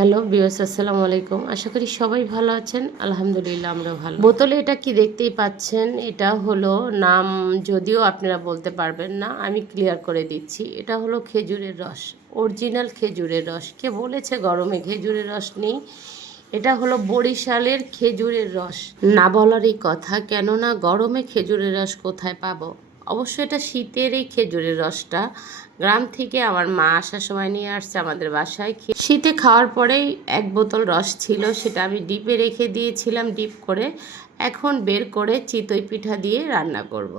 Hello বিয়স আসসালামু আলাইকুম। আশা করি সবাই ভালো আছেন। আলহামদুলিল্লাহ আমরা ভালো। বোতলে এটা কি দেখতেই পাচ্ছেন? এটা হলো নাম, যদিও আপনারা বলতে পারবেন না, আমি ক্লিয়ার করে দিচ্ছি। এটা হলো খেজুরের রস, অরিজিনাল খেজুরের রস। কে বলেছে গরমে খেজুরের রস নেই? এটা হলো বরিশালের খেজুরের রস। না বলারই কথা, কেননা গরমে খেজুরের রস কোথায় পাবো? অবশ্য এটা শীতের এই খেজুরের রসটা। গ্রাম থেকে আমার মা আসার সময় নিয়ে আসছে আমাদের বাসায়। শীতে খাওয়ার পরেই এক বোতল রস ছিল, সেটা আমি ডিপে রেখে দিয়েছিলাম ডিপ করে। এখন বের করে চিতই পিঠা দিয়ে রান্না করব।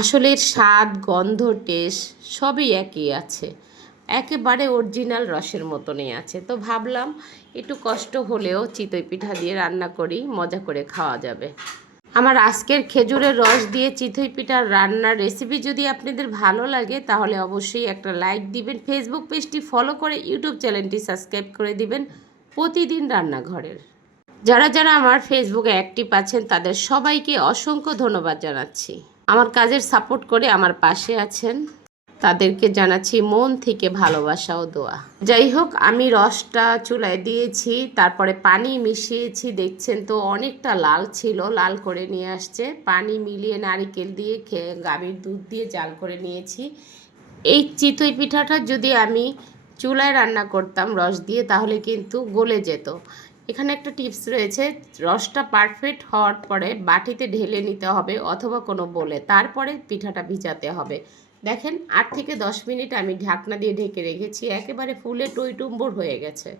আসলে স্বাদ, গন্ধ টেস্ট সবই একই আছে। একেবারে অরিজিনাল রসের মতনই আছে। তো ভাবলাম একটু কষ্ট হলেও চিতই পিঠা দিয়ে রান্না করি, মজা করে খাওয়া যাবে। আমার আজকের খেজুরের রস দিয়ে চিথই পিঠার রান্নার রেসিপি যদি আপনাদের ভালো লাগে, তাহলে অবশ্যই একটা লাইক দিবেন ফেসবুক পেজটি ফলো করে ইউটিউব চ্যানেলটি সাবস্ক্রাইব করে দিবেন প্রতিদিন রান্নাঘরের। যারা যারা আমার ফেসবুকে অ্যাক্টিভ আছেন, তাদের সবাইকে অসংখ্য ধন্যবাদ জানাচ্ছি। আমার কাজের সাপোর্ট করে আমার পাশে আছেন। তাদেরকে জানাচ্ছি মন থেকে ভালোবাসা ও দোয়া। যাই হোক, আমি রসটা চুলায় দিয়েছি, তারপরে পানি মিশিয়েছি। দেখছেন তো, অনেকটা লাল ছিল, লাল করে নিয়ে আসছে। পানি মিলিয়ে নারিকেল দিয়ে খেয়ে গাভীর দুধ দিয়ে জাল করে নিয়েছি। এই চিতই পিঠাটা যদি আমি চুলায় রান্না করতাম রস দিয়ে, তাহলে কিন্তু গলে যেত। এখানে একটা টিপস রয়েছে, রসটা পারফেক্ট হওয়ার পরে বাটিতে ঢেলে নিতে হবে অথবা কোনো বলে। তারপরে পিঠাটা ভিজাতে হবে। দেখেন, আট থেকে দশ মিনিট আমি ঢাকনা দিয়ে ঢেকে রেখেছি, একেবারে ফুলে টইটুম্বর হয়ে গেছে।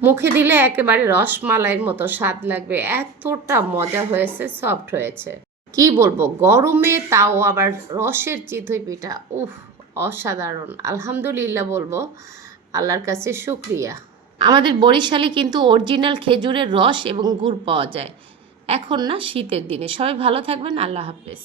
মুখে দিলে একেবারে রসমালাইয়ের মতো স্বাদ লাগবে, এতটা মজা হয়েছে সফট হয়েছে। কি বলব, গরমে তাও আবার রসের চিতই পিঠা, উফ, অসাধারণ। আলহামদুলিল্লাহ বলব, আল্লাহর কাছে শুক্রিয়া। আমাদের বরিশালে কিন্তু অরিজিনাল খেজুরের রস এবং গুড় পাওয়া যায়। এখন না শীতের দিনে। সবাই ভালো থাকবেন, আল্লাহ হাফেজ।